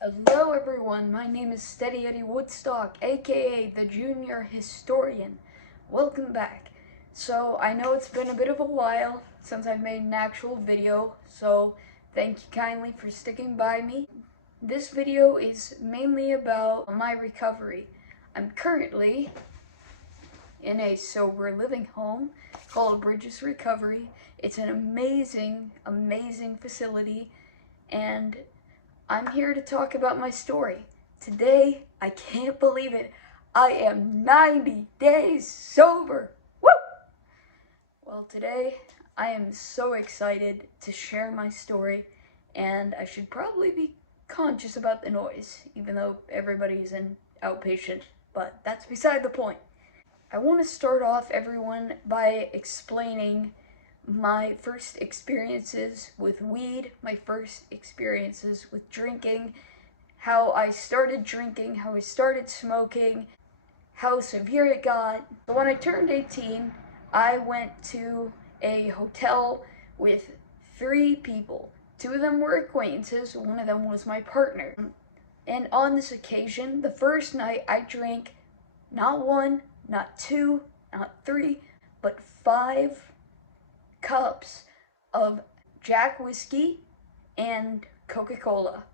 Hello everyone, my name is Steady Eddie Woodstock, aka the Junior Historian. Welcome back. So, I know it's been a bit of a while since I've made an actual video, so thank you kindly for sticking by me. This video is mainly about my recovery. I'm currently in a sober living home called Bridges Recovery. It's an amazing, amazing facility, and I'm here to talk about my story. Today, I can't believe it, I am 90 days sober! Woo! Well, today, I am so excited to share my story, and I should probably be conscious about the noise, even though everybody's in outpatient, but that's beside the point. I want to start off, everyone, by explaining my first experiences with weed, my first experiences with drinking, how I started drinking, how I started smoking, how severe it got. So when I turned 18, I went to a hotel with 3 people. 2 of them were acquaintances, one of them was my partner. And on this occasion, the first night, I drank not 1, not 2, not 3, but 5 cups of Jack whiskey and Coca-Cola.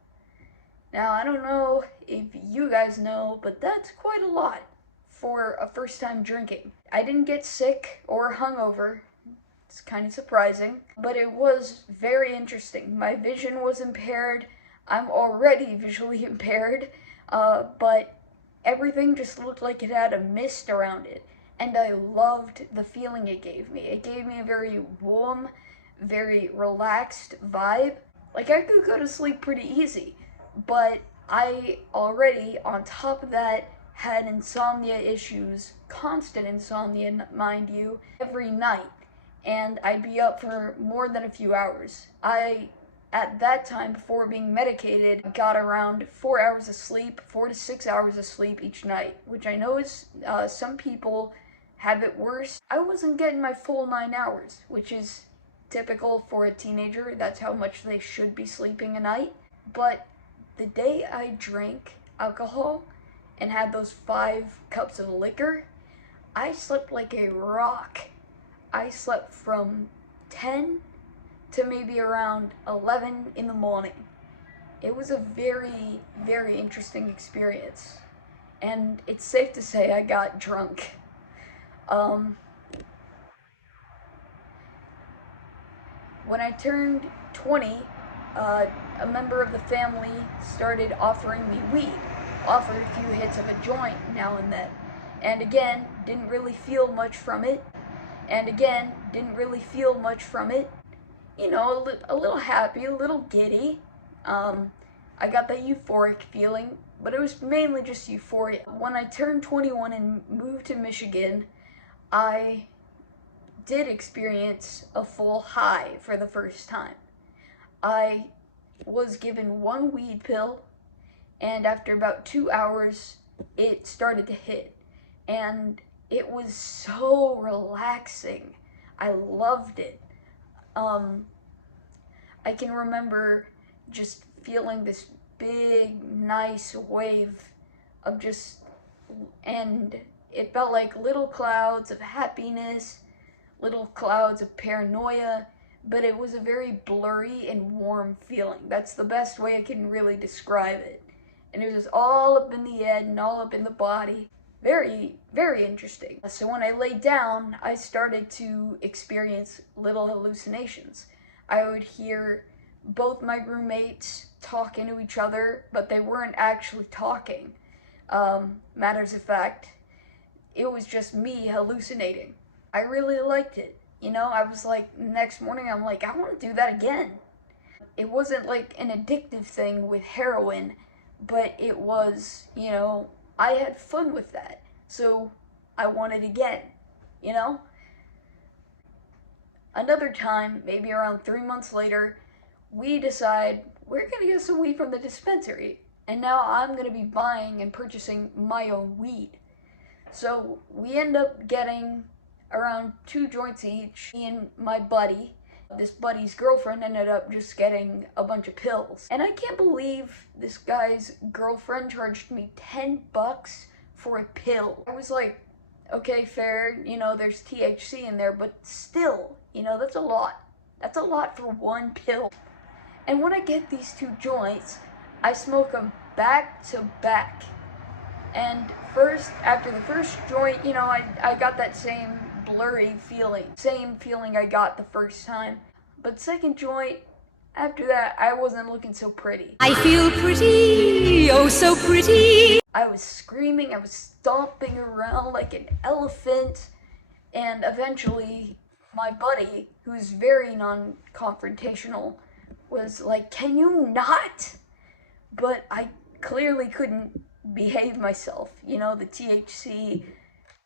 Now, I don't know if you guys know, but that's quite a lot for a first time drinking. I didn't get sick or hungover. It's kind of surprising, but it was very interesting. My vision was impaired. I'm already visually impaired, but everything just looked like it had a mist around it. And I loved the feeling it gave me. It gave me a very warm, very relaxed vibe. Like, I could go to sleep pretty easy, but I already, on top of that, had insomnia issues, constant insomnia, mind you, every night. And I'd be up for more than a few hours. At that time, before being medicated, got around 4 hours of sleep, 4 to 6 hours of sleep each night, which I know is, some people have it worse. I wasn't getting my full 9 hours, which is typical for a teenager. That's how much they should be sleeping a night. But the day I drank alcohol and had those 5 cups of liquor, I slept like a rock. I slept from 10 to maybe around 11 in the morning. It was a very, very interesting experience. And it's safe to say I got drunk. When I turned 20, a member of the family started offering me weed, offered a few hits of a joint now and then. And again, didn't really feel much from it. And again, didn't really feel much from it. You know, a little happy, a little giddy. I got that euphoric feeling, but it was mainly just euphoria. When I turned 21 and moved to Michigan, I did experience a full high for the first time. I was given 1 weed pill, and after about 2 hours, it started to hit. And it was so relaxing. I loved it. I can remember just feeling this big, nice wave of just, and it felt like little clouds of happiness, little clouds of paranoia, but it was a very blurry and warm feeling. That's the best way I can really describe it. And it was all up in the head and all up in the body. Very, very interesting. So when I laid down, I started to experience little hallucinations. I would hear both my roommates talking to each other, but they weren't actually talking. Matters of fact, it was just me hallucinating. I really liked it. You know, I was like, next morning, I'm like, I want to do that again. It wasn't like an addictive thing with heroin, but it was, you know, I had fun with that. So I wanted again, you know? Another time, maybe around 3 months later, we decide we're gonna get some weed from the dispensary. And now I'm gonna be buying and purchasing my own weed. So we end up getting around 2 joints each, me and my buddy, This buddy's girlfriend ended up just getting a bunch of pills. And I can't believe this guy's girlfriend charged me 10 bucks for a pill. I was like, okay, fair, you know, there's THC in there, but still, you know, that's a lot. That's a lot for one pill. And when I get these 2 joints, I smoke them back to back. And after the first joint, you know, I got that same blurry feeling. Same feeling I got the first time. But second joint, after that, I wasn't looking so pretty. I feel pretty, oh so pretty. I was screaming, I was stomping around like an elephant, and eventually my buddy, who's very non-confrontational, was like, "Can you not?" But I clearly couldn't behave myself. You know, the THC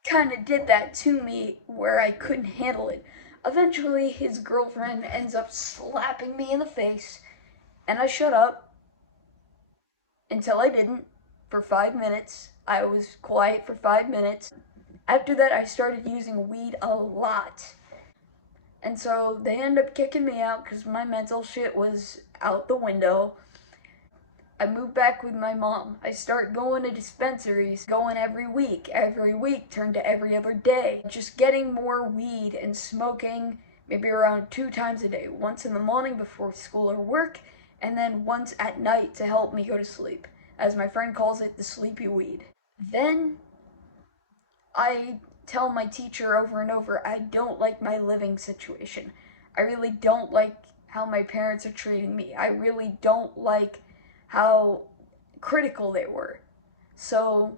kind of did that to me where I couldn't handle it. Eventually, his girlfriend ends up slapping me in the face, and I shut up until I didn't for 5 minutes. I was quiet for 5 minutes. After that, I started using weed a lot. And so they ended up kicking me out because my mental shit was out the window. I moved back with my mom. I start going to dispensaries, going every week. Every week turned to every other day. Just getting more weed and smoking maybe around 2 times a day. Once in the morning before school or work, and then once at night to help me go to sleep. As my friend calls it, the sleepy weed. Then I tell my teacher over and over, I don't like my living situation. I really don't like how my parents are treating me. I really don't like how critical they were. So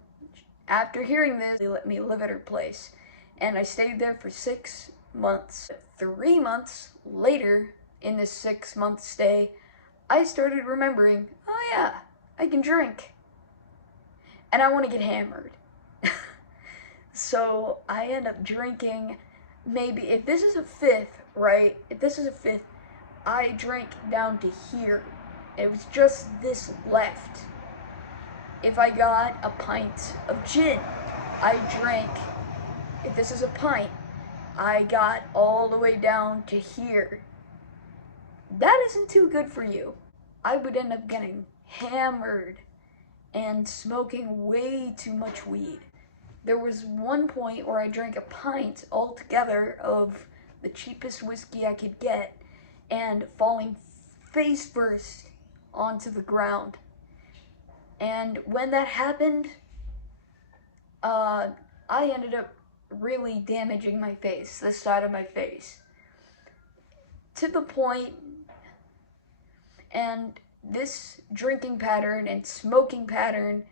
after hearing this, they let me live at her place. And I stayed there for 6 months. 3 months later, in this 6-month stay, I started remembering, oh yeah, I can drink. And I want to get hammered. So I end up drinking maybe, if this is a fifth, right? If this is a fifth, I drank down to here. It was just this left. If I got a pint of gin, I drank, if this is a pint, I got all the way down to here. That isn't too good for you. I would end up getting hammered and smoking way too much weed. There was one point where I drank a pint altogether of the cheapest whiskey I could get and falling face first onto the ground. And when that happened, I ended up really damaging my face, this side of my face, to the point, and this drinking pattern and smoking pattern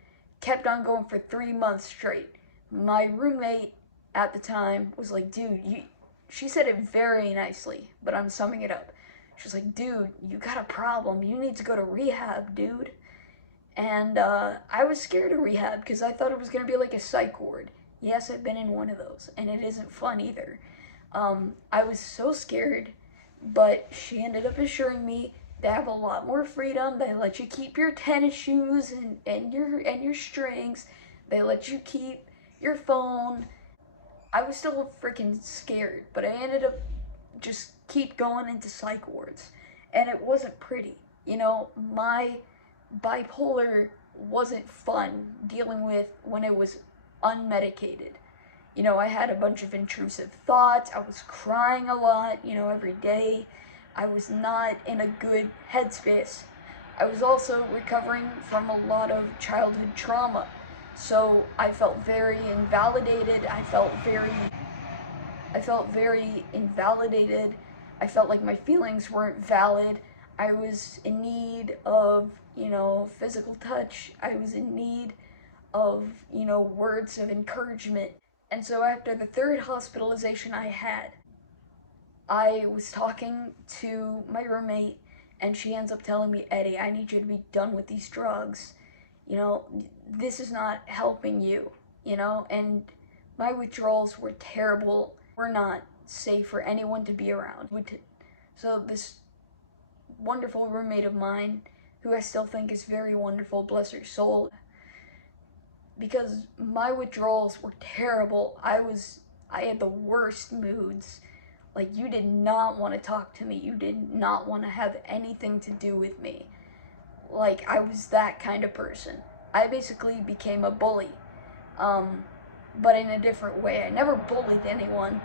kept on going for 3 months straight. My roommate at the time was like, dude, she said it very nicely, but I'm summing it up. She was like, dude, you got a problem. You need to go to rehab, dude. And I was scared of rehab because I thought it was going to be like a psych ward. Yes, I've been in one of those, and it isn't fun either. I was so scared, but she ended up assuring me they have a lot more freedom. They let you keep your tennis shoes and your strings. They let you keep your phone. I was still freaking scared, but I ended up just keep going into psych wards, and it wasn't pretty. You know, my bipolar wasn't fun dealing with when it was unmedicated. You know, I had a bunch of intrusive thoughts. I was crying a lot, you know, every day. I was not in a good headspace. I was also recovering from a lot of childhood trauma. So I felt very invalidated. I felt very invalidated. I felt like my feelings weren't valid. I was in need of, you know, physical touch. I was in need of, you know, words of encouragement. And so after the 3rd hospitalization I had, I was talking to my roommate, and she ends up telling me, Eddie, I need you to be done with these drugs. You know, this is not helping you, you know, and my withdrawals were terrible, were not safe for anyone to be around. So this wonderful roommate of mine, who I still think is very wonderful, bless her soul, because my withdrawals were terrible. I had the worst moods. Like, you did not want to talk to me. You did not want to have anything to do with me. Like, I was that kind of person. I basically became a bully, but in a different way. I never bullied anyone,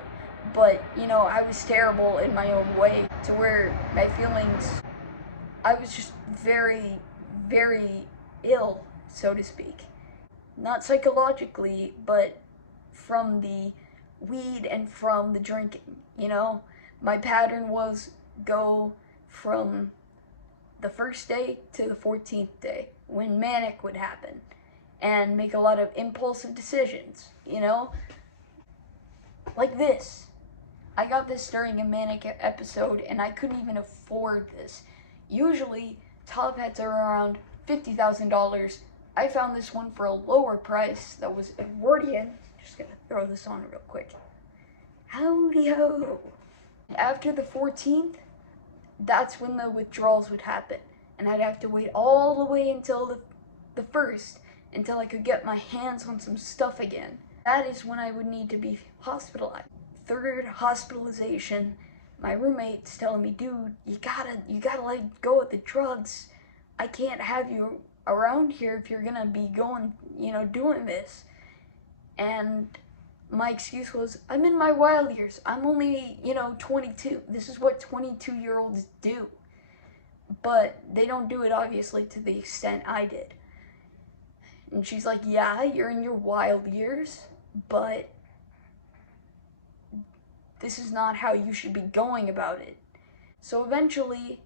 but, I was terrible in my own way, to where my feelings, I was just very, very ill, so to speak. Not psychologically, but from the weed and from the drinking, My pattern was go from the first day to the 14th day, when manic would happen, and make a lot of impulsive decisions, Like this. I got this during a manic episode, and I couldn't even afford this. Usually, top hats are around $50,000. I found this one for a lower price that was Edwardian. Just gonna throw this on real quick. Howdy ho! After the 14th, that's when the withdrawals would happen. And I'd have to wait all the way until the first, until I could get my hands on some stuff again. That is when I would need to be hospitalized. Third hospitalization, my roommate's telling me, dude, you gotta let go of the drugs. I can't have you around here if you're gonna be going, doing this. And my excuse was, I'm in my wild years. I'm only, 22. This is what 22-year-olds do. But they don't do it, obviously, to the extent I did. And she's like, yeah, you're in your wild years, but this is not how you should be going about it. So eventually,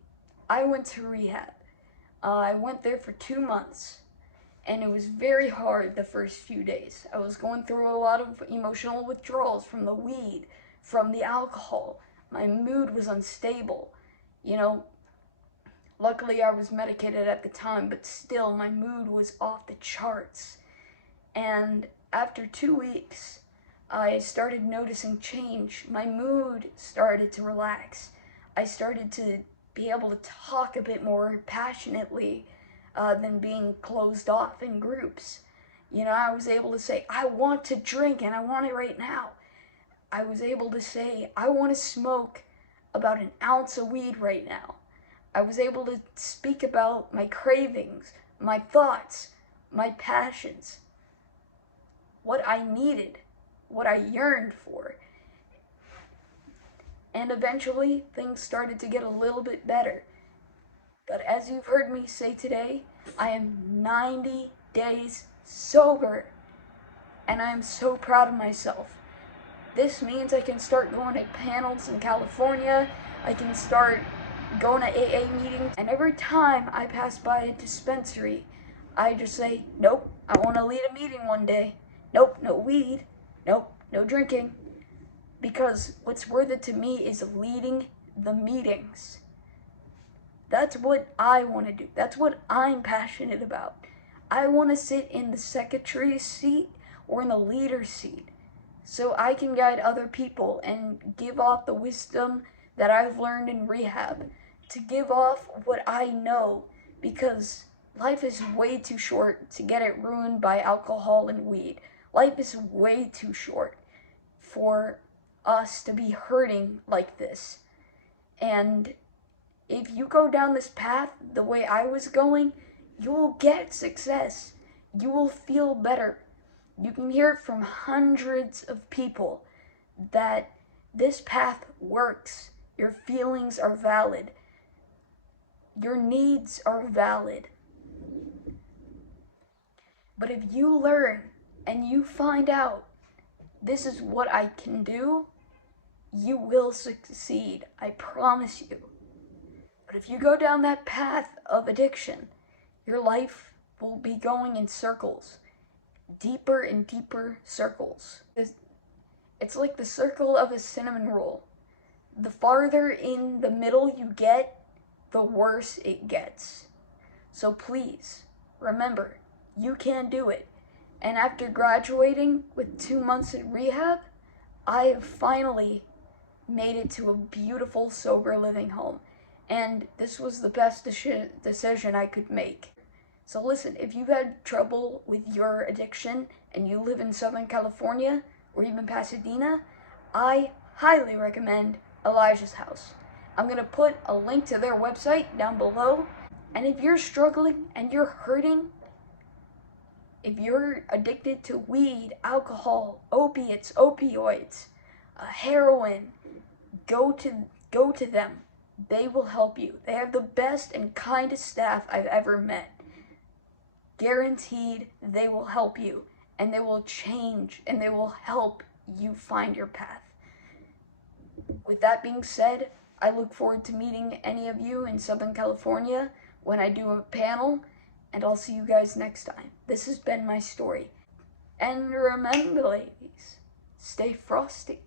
I went to rehab. I went there for 2 months, and it was very hard the first few days. I was going through a lot of emotional withdrawals from the weed, from the alcohol. My mood was unstable. Luckily I was medicated at the time, but still my mood was off the charts. And after 2 weeks, I started noticing change. My mood started to relax. I started to be able to talk a bit more passionately than being closed off in groups. I was able to say, I want to drink and I want it right now. I was able to say, I want to smoke about an ounce of weed right now. I was able to speak about my cravings, my thoughts, my passions, what I needed, what I yearned for. And eventually, things started to get a little bit better. But as you've heard me say today, I am 90 days sober, and I am so proud of myself. This means I can start going to panels in California, I can start going to AA meetings, and every time I pass by a dispensary, I just say, nope, I want to lead a meeting one day. Nope, no weed. Nope, no drinking. Because what's worth it to me is leading the meetings. That's what I want to do. That's what I'm passionate about. I want to sit in the secretary seat or in the leader seat so I can guide other people and give off the wisdom that I've learned in rehab, to give off what I know, because life is way too short to get it ruined by alcohol and weed. Life is way too short for us to be hurting like this. And if you go down this path the way I was going, you will get success. You will feel better. You can hear it from hundreds of people that this path works. Your feelings are valid. Your needs are valid. But if you learn and you find out this is what I can do, you will succeed. I promise you. But if you go down that path of addiction, your life will be going in circles. Deeper and deeper circles. It's like the circle of a cinnamon roll. The farther in the middle you get, the worse it gets. So please, remember, you can do it. And after graduating with 2 months in rehab, I have finally made it to a beautiful, sober living home. And this was the best decision I could make. So listen, if you've had trouble with your addiction and you live in Southern California or even Pasadena, I highly recommend Elijah's house. I'm going to put a link to their website down below. And if you're struggling and you're hurting, if you're addicted to weed, alcohol, opiates, opioids, heroin, go to them. They will help you. They have the best and kindest staff I've ever met. Guaranteed, they will help you, and they will change, and they will help you find your path. With that being said, I look forward to meeting any of you in Southern California when I do a panel, and I'll see you guys next time. This has been my story. And remember, ladies, stay frosty.